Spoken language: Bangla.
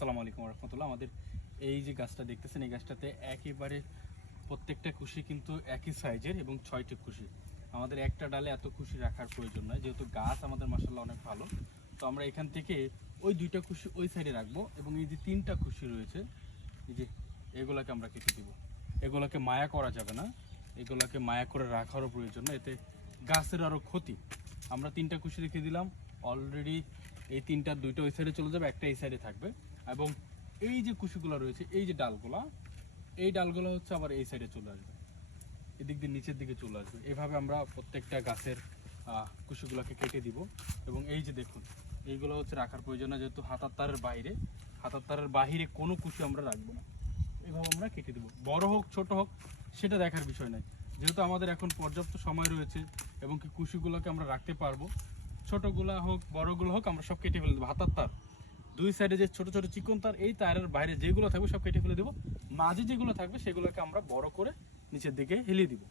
আসসালামু আলাইকুম রহমতুল্লাহ আমাদের এই যে গাছটা দেখতেছেন, এই গাছটাতে একেবারে প্রত্যেকটা কুশি কিন্তু একই সাইজের এবং ছয়টি কুশি আমাদের একটা ডালে এত কুশি রাখার প্রয়োজন নয়, যেহেতু গাছ আমাদের মাসাল্লাহ অনেক ভালো। তো আমরা এখান থেকে ওই দুইটা কুশি ওই সাইডে রাখব এবং এই যে তিনটা কুশি রয়েছে, এই যে এগুলাকে আমরা কেটে দিব। এগুলোকে মায়া করা যাবে না, এগুলোকে মায়া করে রাখারও প্রয়োজন না এতে গাছের আরও ক্ষতি। আমরা তিনটা কুশি রেখে দিলাম, অলরেডি এই তিনটা দুইটা ওই সাইডে চলে যাবে, একটা এই সাইডে থাকবে। এবং এই যে কুশিগুলো রয়েছে, এই যে ডালগুলা, এই ডালগুলো হচ্ছে আবার এই সাইডে চলে আসবে। এদিক দিয়ে নিচের দিকে চলে আসবে। এভাবে আমরা প্রত্যেকটা গাছের কুশিগুলোকে কেটে দিব। এবং এই যে দেখুন, এইগুলো হচ্ছে রাখার প্রয়োজন যেহেতু হাতার তারের বাইরে। হাতার তারের বাইরে কোনো কুশি আমরা রাখব না। এভাবে আমরা কেটে দেবো। বড় হোক, ছোট হোক, সেটা দেখার বিষয় নয় যেহেতু আমাদের এখন পর্যাপ্ত সময় রয়েছে এবং কি কুশিগুলোকে আমরা রাখতে পারব ছোটগুলা হোক বড় বড়গুলো হোক, আমরা সব কেটে ফেলে দেবো। হাতার তার। দুই সাইডে যে ছোট ছোট চিকন তার, এই তারের বাইরে যেগুলো থাকবে সব কেটে ফেলে দেবো। মাঝে যেগুলো থাকবে সেগুলোকে আমরা বড় করে নিচের দিকে হেলিয়ে দিব।